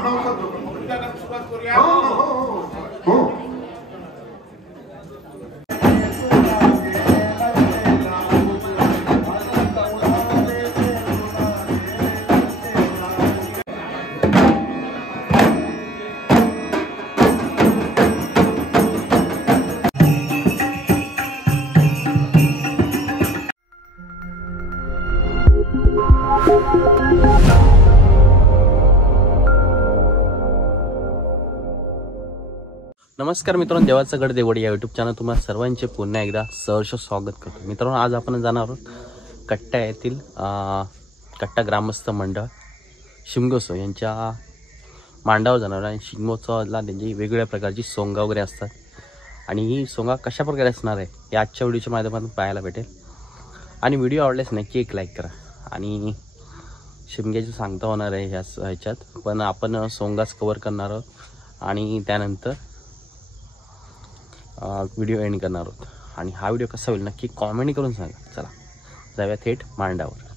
सुरुवात करूया. नमस्कार मित्रांनो, देवाचं गड देवडी या यूट्यूब चॅनल तुम्हाला सर्वांचे पुन्हा एकदा सहर्ष स्वागत करतो. मित्रांनो, आज आपण जाणार आहोत कट्टा येथील कट्टा ग्रामस्थ मंडळ शिमगोत्सव यांच्या मांडावर जाणार आणि शिमगोत्सवाला त्यांची वेगवेगळ्या प्रकारची सोंगा वगैरे असतात आणि ही सोंगा कशा प्रकारे असणार आहे हे आजच्या व्हिडिओच्या माध्यमातून पाहायला भेटेल. आणि व्हिडिओ आवडल्यास नक्की एक लाईक करा. आणि शिमग्याची सांगता होणार आहे ह्याच्यात, पण आपण सोंगाच कवर करणार आहोत आणि त्यानंतर व्हिडिओ एंड करणार आहोत. आणि हा व्हिडिओ कसा होईल नक्की कॉमेंट करून सांगा. चला जाऊया थेट मांडावर.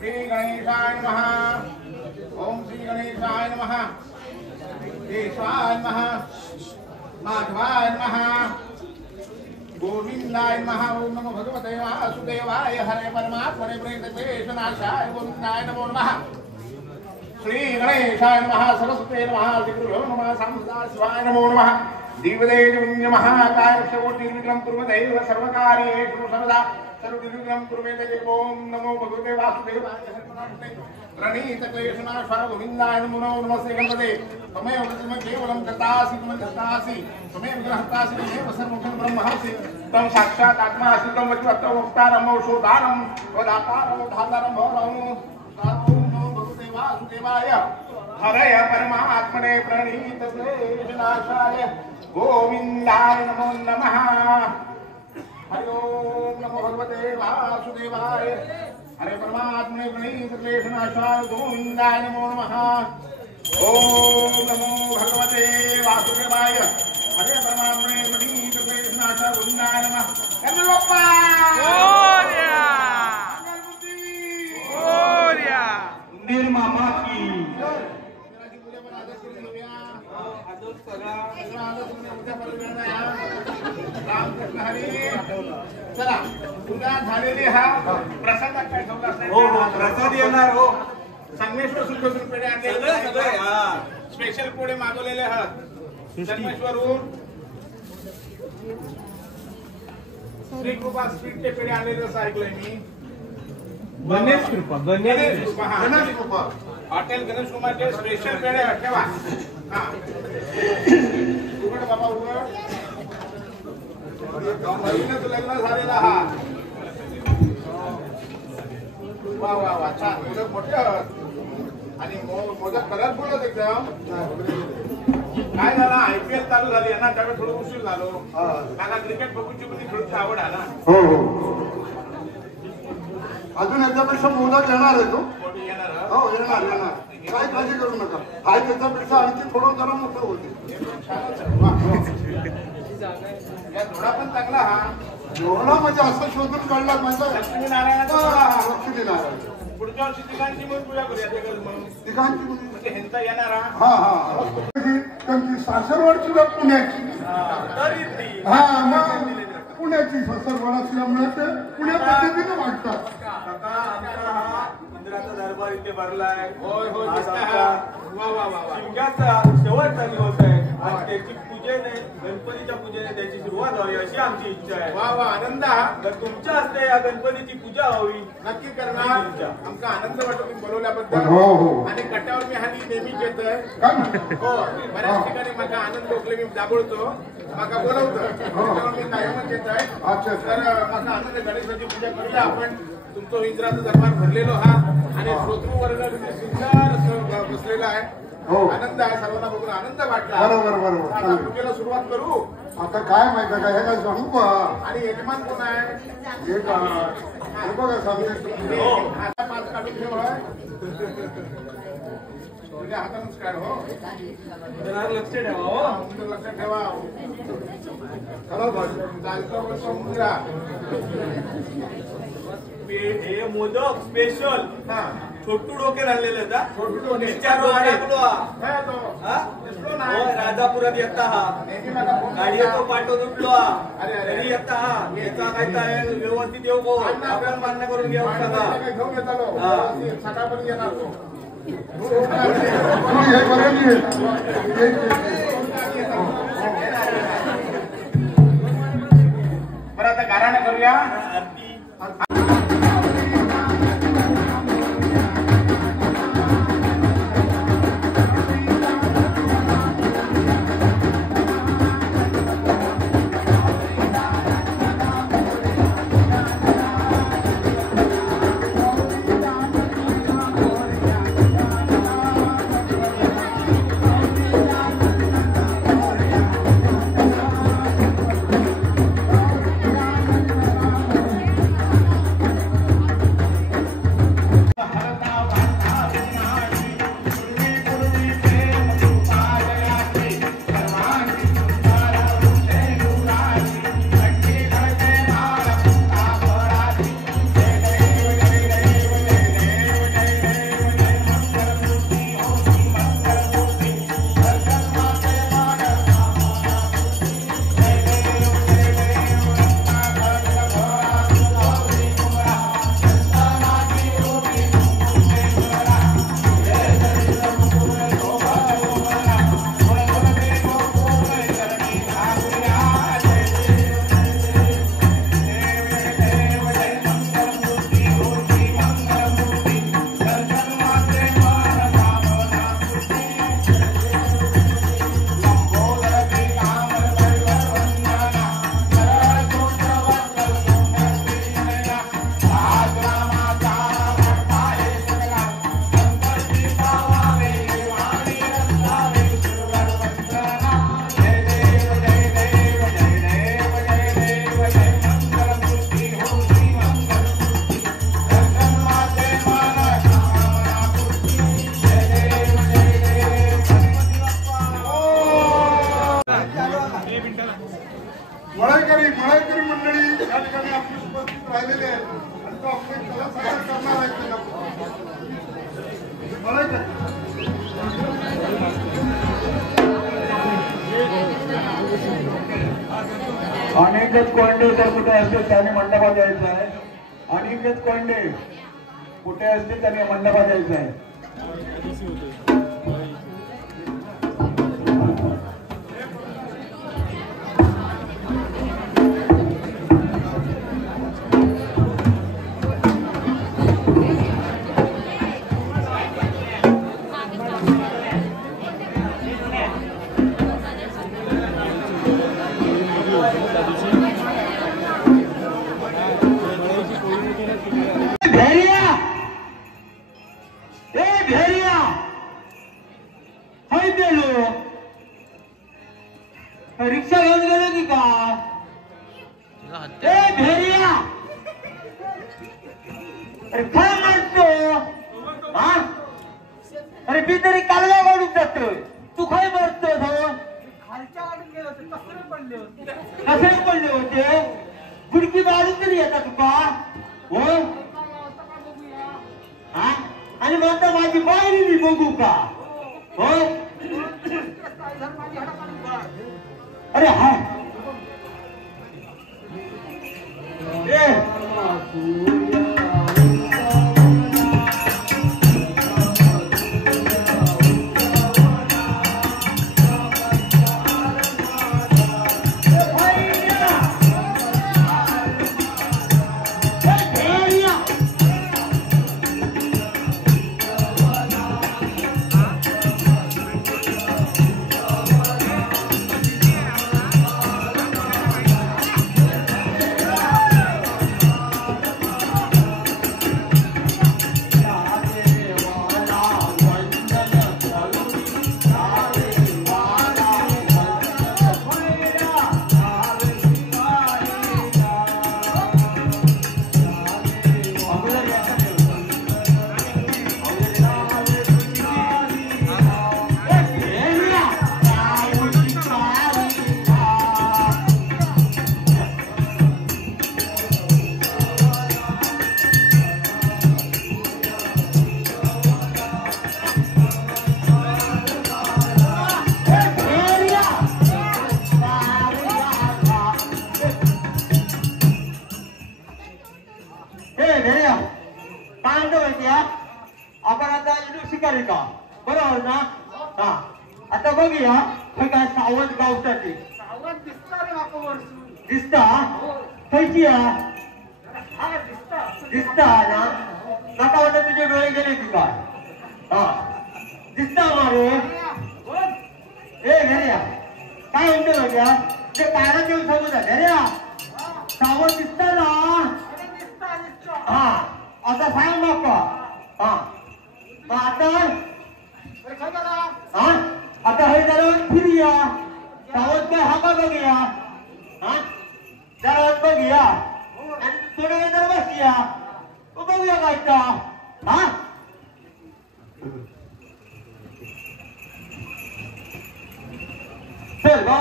श्री गणेशाय नमः. ओम श्री गणेशाय नमः. केशवाय नमः. माधवाय नमः. गोविंदाय नमः. ओम नमो भगवते वासुदेवाय. हरे परमात्मने प्रेतक्लेशनाशाय गोविंदाय नमो नमः. श्री गणेशाय नमः. सरस्वते नमः. श्री गुरुभ्यो नमः. सदाशिवाय नमो नमः. दीवदेव नमः. कायक्षकोटिर्विक्रम कुर्वदैव सर्वकार्येषु सर्वदा सर्वविघ्नं कुर्वते. ओम नमो भगवते वासुदेवाय. प्रणीत क्लेशनाशाय गोविंदाय नमो नमस्ते. गणपते त्वमेव केवलं कर्तासि कर्तासि त्वमेव ग्रहतासि त्वमेव सर्वं ब्रह्मासि. त्वं साक्षात् आत्मा असि. त्वं वचनं वक्तारं औषधारं वदातारं धातारं भवरं. ओम नमो भगवते वासुदेवाय. हरय परमात्मने प्रणीत क्लेशनाशाय गोविंदाय नमो नमः. हरि ओम नमो भगवते वासुदेवाय. हरे परमात्मने प्रणीत क्लेशनाशाय गोविंदाय नमो नमः. ओम नमो भगवते वासुदेवाय. हरे परमात्मने प्रणीत क्लेशनाशाय गोविंदाय नमः. गणपती बाप्पा मोरया. मोरया. निर्मामा की रामकृष्ण हरी. चला तुझा झालेली हा प्रसाद काय ठेवला असेल. हो प्रसाद येणार. हो संगमेश्वर सुद्धा पेढे आणलेले स्पेशल पोळे मागवलेले आहात संगमेश्वरहून. श्री कृपा स्वीटचे पेढे आणलेले असं ऐकलंय मी. गणेश कृपा. गणेश कृपा. गणेश कृपा हॉटेल गणेश कुमारचे स्पेशल पेढे ठेवा. हा उघड बाबा उघड. लग्न झालेला हा वा वा वा छान मोदक मोठे आणि मोदक कलरफुलच एकदम. काय झालं IPL चालू झाली ना त्यावेळेस थोडं उशीर झालो. मला क्रिकेट बघूची पण खेळूची आवड आहे ना. हो हो अजून याच्यापेक्षा मोदक येणार आहे तो. येणार हो येणार येणार काय काळजी करू नका. हा त्याच्यापेक्षा आणखी थोडं जरा मोठं होते. या थोडा पण चांगला हा एवढा म्हणजे असं शोधून काढला माझा लक्ष्मी नारायणाचा. लक्ष्मी नारायण पुढच्या वर्षी तिघांची मग पूजा करूया म्हणून तिघांची म्हणजे ह्यांचा येणारा. हा हा त्यांची सासरवाड सुद्धा पुण्याची. हा मग पुण्याची सासरवाड असल्यामुळे पुण्या पद्धतीने वाटतात. इंद्राचा दरबार इथे भरलाय. होय होय वा वा वा वा शिमग्याचा शेवटचा दिवस आहे आणि त्याची पूजेने गणपतीच्या पूजेने त्याची सुरुवात व्हावी अशी आमची इच्छा आहे. वा वा आनंद हा. तर तुमच्या हस्ते या गणपतीची पूजा व्हावी. नक्की करणार. आमचा आनंद वाटतो तुम्ही बोलवल्याबद्दल. हो हो आणि कट्ट्यावर मी हल्ली नेहमीच येतोय. काय म्हणतो? हो बऱ्याच ठिकाणी माझा आनंद ओकले मी दाबळतो माका बोलवतो त्याच्यावर मी कायमच येत आहे. अच्छा तर माझा आनंद गणेशाची पूजा करूया आपण. तुमचं इंद्राचा दरबार भरलेलो हा आणि श्रोतृ वर्ग सुंदर असं बसलेला आहे. हो आनंद आहे सर्वांना बघून आनंद वाटला. बरोबर बरोबर आता पूजेला सुरुवात करू. आता काय माहिती का हे काय सांगू का आणि यजमान कोण आहे? हे बघा सांगते आता 5 काढून ठेव तुझ्या हातानच काढ. हो लक्ष ठेवा. हो लक्षात ठेवा. चालतं वर्ष मुंद्रा. हे मोदक स्पेशल हा छोटू डोके राहिलेले छोटू डोके. विचारो अडकलो हा. काय तो? हा? दिसलो ना. हो, राजापुरात येता हा नेहमी मला फोन गाडी करता. येतो पाठवून उठलो हा अरे, अरे. घरी येता हा याचा काय काय व्यवस्थित येऊ गो आपण मान्य करून घेऊ मांडीला सगळा. काय घेऊन येतालो. हा. सकाळपर्यंत येणार तो. हे बरं आता गाराणं करूया. आरती मळाईकरी मंडळी या ठिकाणी आपली उपस्थित राहिलेले आहेत आणि तो आपली कला सादर करणार आहे. अनिकेत कोंडे जर कुठे असतील त्याने मंडपात यायचं आहे. अनिकेत कोंडे कुठे असतील त्याने मंडपात यायचं आहे. अरे काय म्हणतो हा अरे मी तरी कालवा वाढून जातोय तू काय म्हणतो खालच्या वाटून गेलं होतं कसरे पडले होते कसे पडले होते गुडकी मारून तरी येता तुका हो हा आणि म्हणता माझी बाहेर बघू का हो अरे हा आपण आता शिकारी का बरोबर ना हा आता बघूया काय सावध गावसाठी दिसता खयची दिसता ना नका वाटत तुझे डोळे गेले की काय हा दिसता मारे ए घेऱ्या काय म्हणतो बघ्या ते कानात येऊन सांगू द्या घेऱ्या सावध दिसता ना हा आता सांग मग हा आता आता हे जरा फिरूया सावध काय हा का बघूया हा जरा बघूया आणि थोड्या वेळ जरा बसूया बघूया काय हा चल बा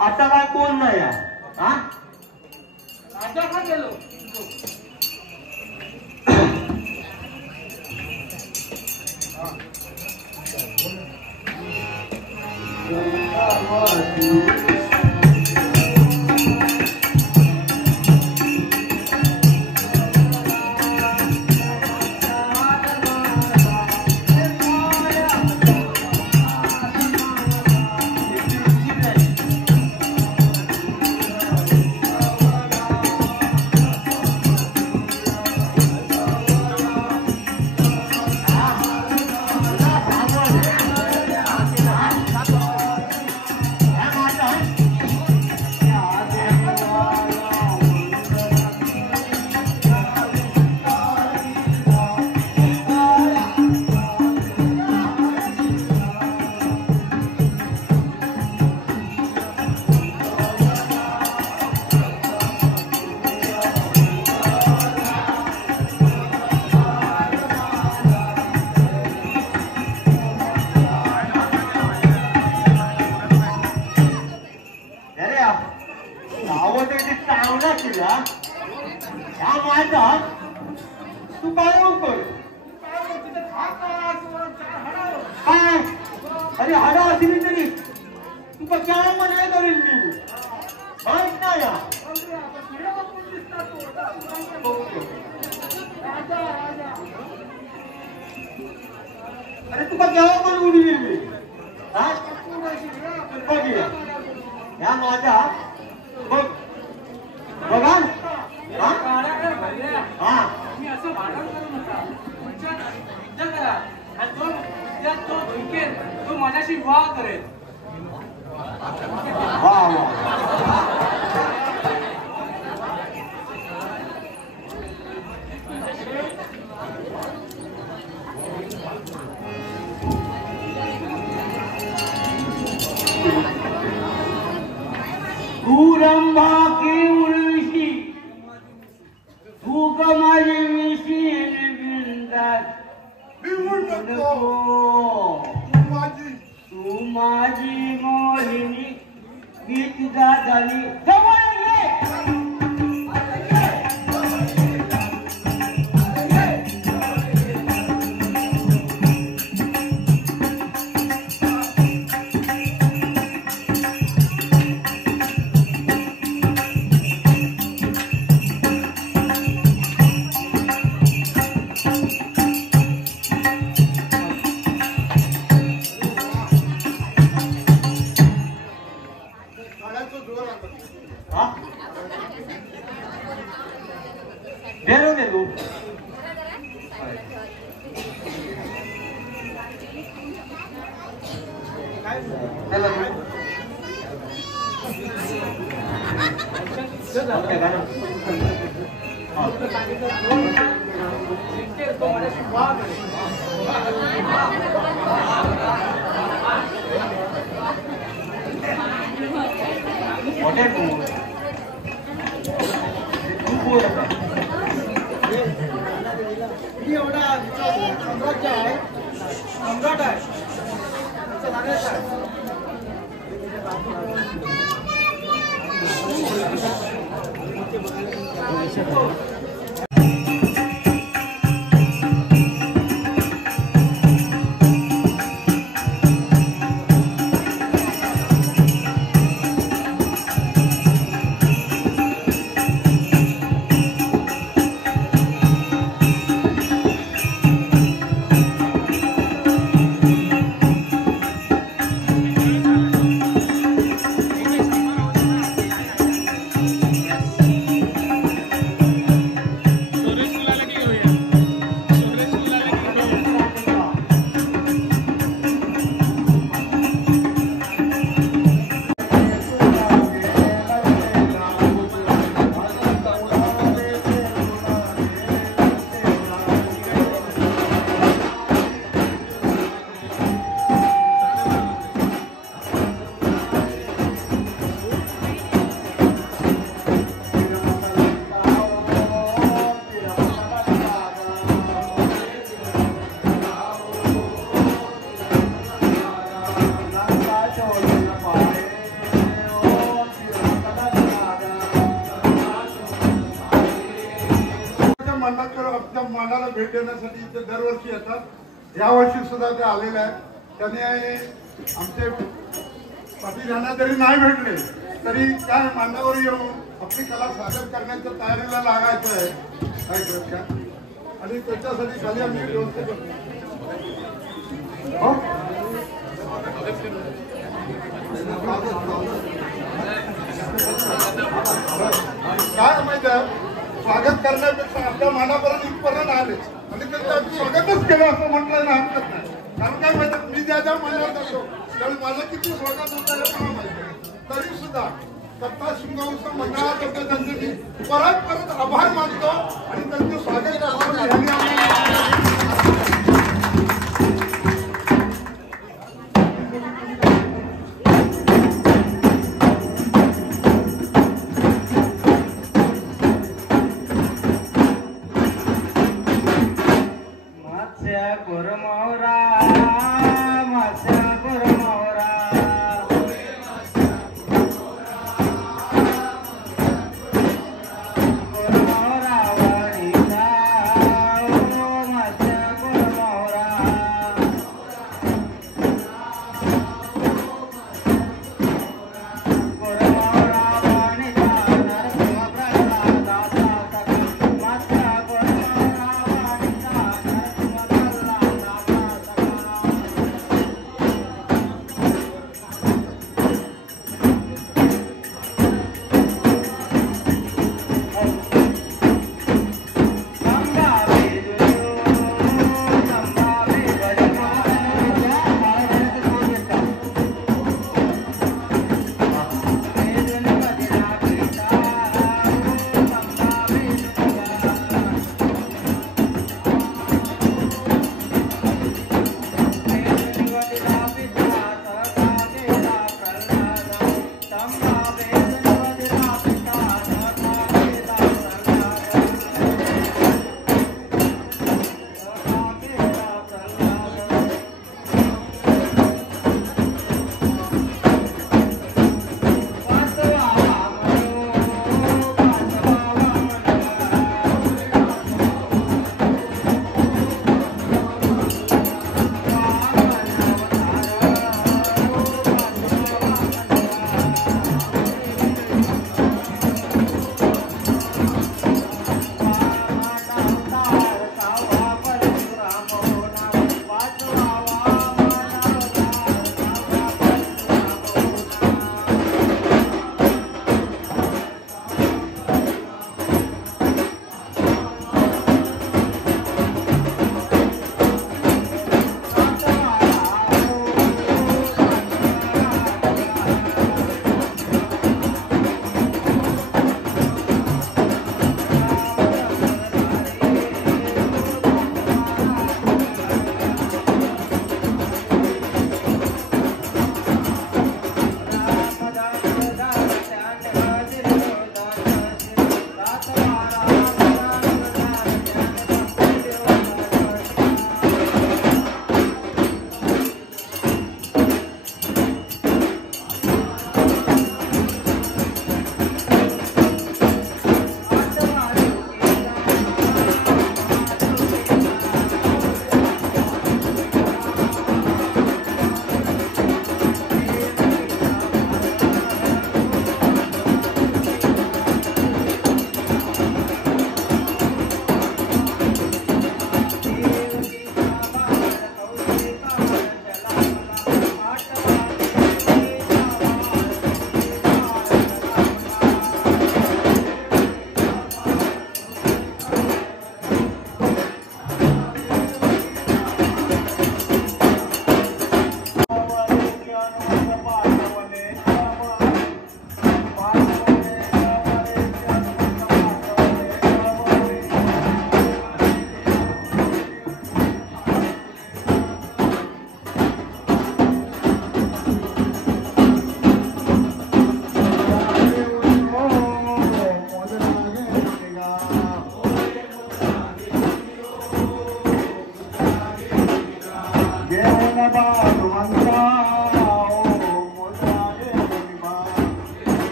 आता काय कोण नाही हा राजा का गेलो अरे हाडा असली तरी तुका क्या म्हणाय करेल मी माहित नाही अरे तुका केव्हा पण उडी दिली बघूया ह्या माझ्या बघ बघा हा मी असं भांडण करू नका विचार करा आणि तो जिंकेल तो माझ्याशी विवाह करेल वा तू रंभा की उर्वशी तू भेरू दे तू आमच्या मानाला भेट देण्यासाठी इथे दरवर्षी येतात. यावर्षी सुद्धा ते आलेले आहेत. त्यांनी आमचे पाटील यांना जरी नाही भेटले तरी काय मांडावर येऊन आपली कला सादर करण्याच्या तयारीला लागायचं आहे काही प्रश्न आणि त्याच्यासाठी खाली आम्ही व्यवस्थित काय माहिती आहे स्वागत करण्यापेक्षा आपल्या मनापर्यंत इथपर्यंत आले आणि त्यांचं आम्ही स्वागतच केलं असं म्हटलं ना हरकत नाही. कारण काय माहिती मी ज्या ज्या मनावर जातो त्यावेळी माझं किती स्वागत होतं हे मला माहिती. तरी सुद्धा सत्ता शिंगोत्सव मंडळातर्फे त्यांचे मी परत परत आभार मानतो आणि त्यांचे स्वागत करतो.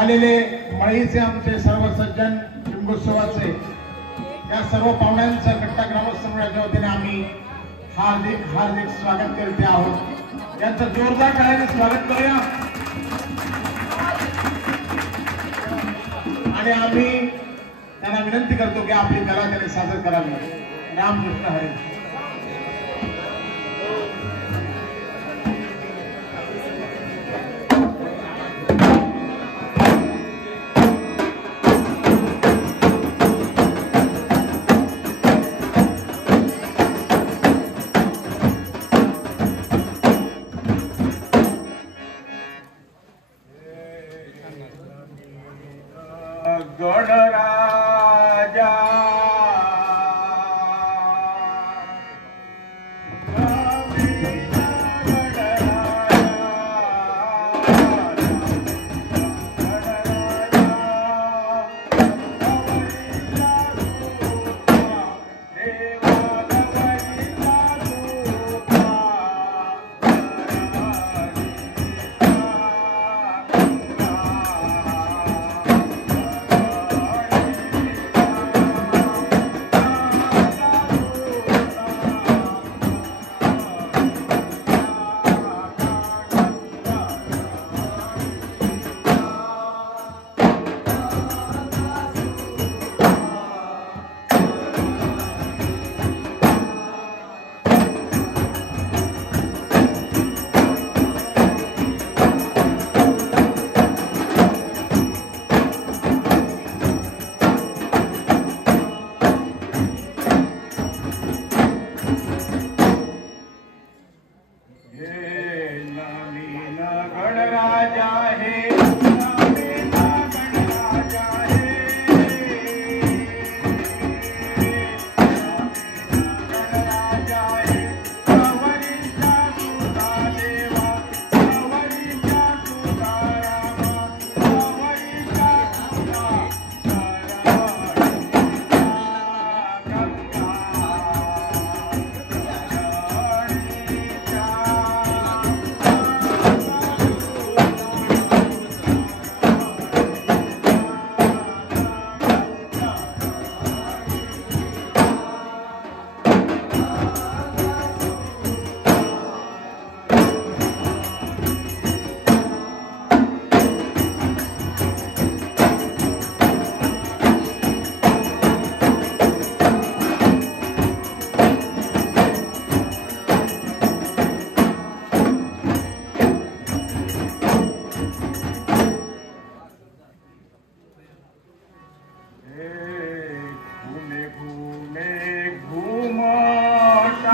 आलेले मळीचे आमचे सर्व सज्जन शिमगोत्सवाचे या सर्व पाहुण्यांचं कट्टा ग्रामस्थ मंडळाच्या वतीने आम्ही हार्दिक हार्दिक स्वागत करते आहोत। यांचं जोरदार टाळ्याने स्वागत करूया आणि आम्ही त्यांना विनंती करतो की आपली कला त्याने सादर करावी। रामकृष्ण हरी। गणराजा घूमे घूमे घूमता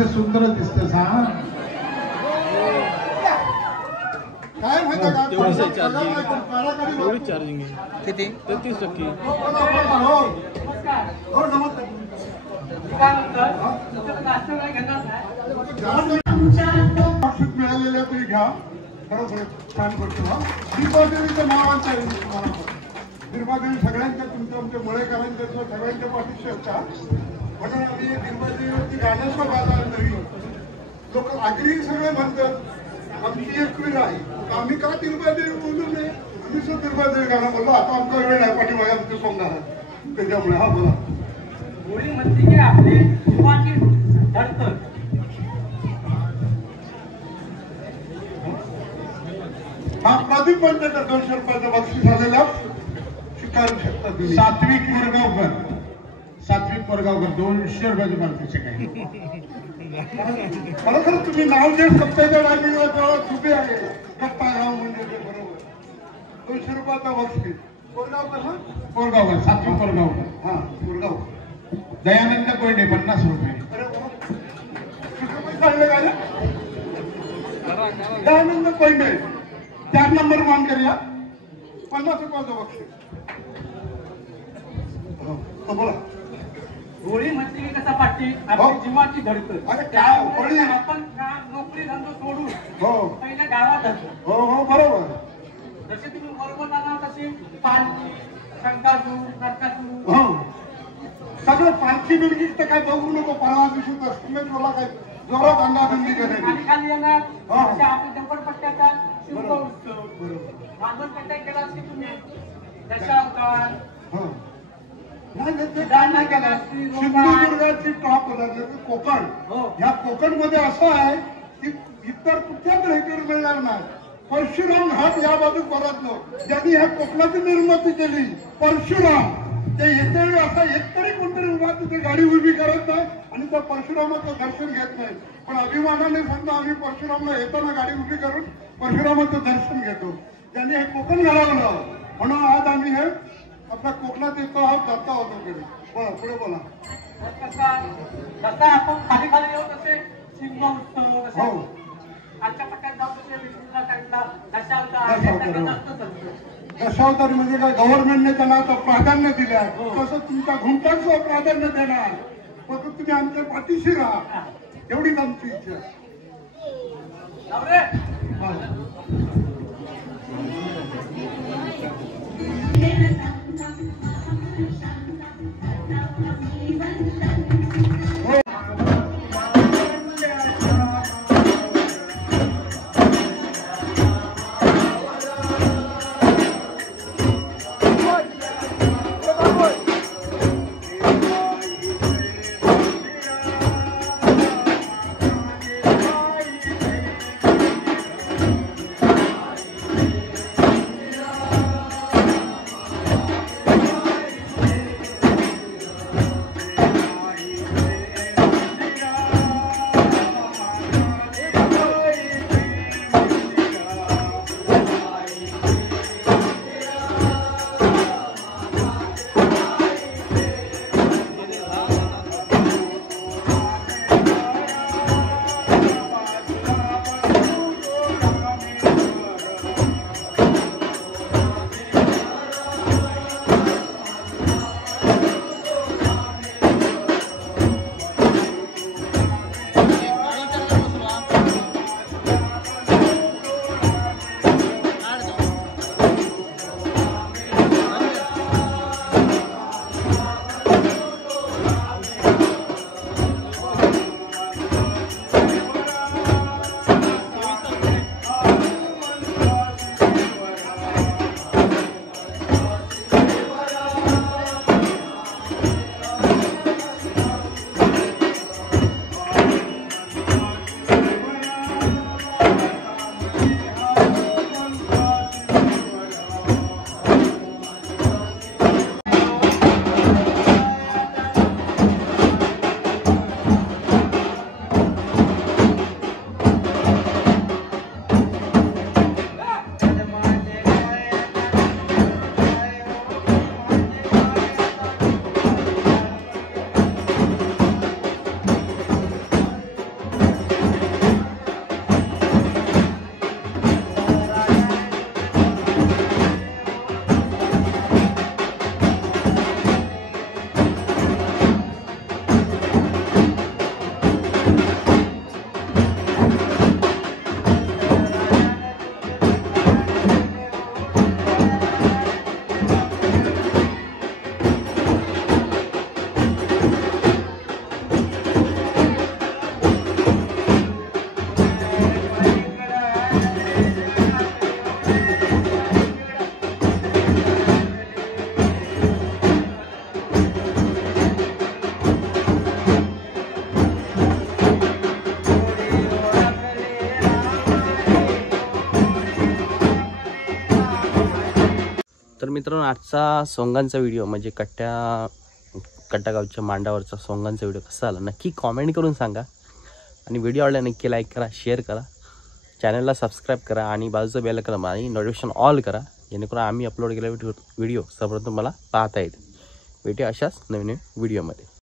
असे सुंदर दिसतेस हा. काय माहिती का चार्जिंग किती 33%. हो नमस्कार. काय म्हणतात तुमचं नाश्ता काय घेणार नाही बक्षीस मिळालेल्या तरी घ्या. खरोखर छान करतो हा. दीपादेवीचं नावाचं आहे तुम्हाला. दीपादेवी सगळ्यांच्या तुमच्या आमच्या मळेकरांच्या सगळ्यांच्या पाठीशी असता. म्हणून आम्ही दीपादेवीवरती गाण्याचं बाजार नाही. लोक आगरी सगळे म्हणतात आमची एक वेळ आहे. आम्ही का दीपादेवी बोलू नये. आम्ही सुद्धा दीपादेवी गाणं बोललो. आता आमचा वेळ आहे पाठीमागे आमचे सोंग आहे त्याच्यामुळे. हा बोला. होळी म्हणते की आपली जीवाची धडपड. हा प्रदीप पंचायत 200 रुपयाचं बक्षीस आलेला स्वीकारू शकता तुम्ही. सात्विक कोरगावकर 200 रुपयाचं बक्षीस आहे. खरोखर तुम्ही नाव जे सप्त्याच्या टायमिंगला तेव्हा चुके आहे. गप्पा गाव म्हणजे ते बरोबर. 200 रुपयाचा बक्षीस. कोरगावकर हा कोरगावकर सात्विक कोरगावकर. हा कोरगावकर. दयानंद कोंडे 50 रुपये. अरे रुपये काढले काय ना. दयानंद कोंडे 4 नंबर मान करूया. 50 रुपयाचं बक्षीस. बोला. होळी म्हटली की कसा पाठी आपली जीवाची धडपड. अरे काय होळी. आपण नोकरी धंदो सोडून हो पहिल्या गावात असतो. हो हो बरोबर. जसे तुम्ही बरोबर जाणार तशी पालखी शंकासूर नरकासूर हो सगळं पालखी बिलकीच तर काय बघू नको. परवा दिवशी तुम्ही मला काय जोरात अंदाबंदी करायची. आणि खाली येणार हो. अशा आपल्या झोपडपट्ट्याचा शिल्प उत्सव बांधून केला की तुम्ही दशावतार हो नाही ते काय नाही केलं. सिंधुदुर्गाची टॉप कोकण. ह्या कोकण मध्ये असं आहे की इतर कुठल्याच रेल्वेवर मिळणार नाही. परशुराम घाट या बाजू परतलो. ज्यांनी ह्या कोकणाची निर्मिती केली परशुराम. ते येते असा एकतरी कोणतरी उभा तिथे गाडी उभी करत नाही आणि त्या परशुरामाचं दर्शन घेत नाही. पण अभिमानाने समजा आम्ही परशुरामला येताना गाडी उभी करून परशुरामाचं दर्शन घेतो. त्यांनी हे कोकण घडवलं म्हणून आज आम्ही हे आपल्या कोकणात येतो आहोत. जाता होतो कडे. बोला पुढे बोला. जसा आपण खाली येऊ तसे शिल्प उत्सव हो आजच्या पट्ट्यात जाऊ तसे विष्णूला साईडला दशावतार दशावतारी म्हणजे काय गव्हर्नमेंटने त्यांना आता प्राधान्य दिले आहे. तसं तुमच्या घुमटांचं प्राधान्य देणार. फक्त तुम्ही आमच्या पाठीशी राहा एवढीच आमची इच्छा. तर मित्रांनो आजचा सोंगांचा व्हिडिओ म्हणजे कट्टा गावच्या मांडावरचा सोंगांचा व्हिडिओ कसा आला नक्की कॉमेंट करून सांगा. आणि व्हिडिओ आवडला नक्की लाईक करा, शेअर करा, चॅनलला सबस्क्राईब करा आणि बाजूचं बेल करा आणि नोटिफिकेशन ऑल करा, जेणेकरून आम्ही अपलोड केलेला व्हिडिओ सर्वप्रथम मला पाहता येईल. भेटूया अशाच नवीन व्हिडिओमध्ये.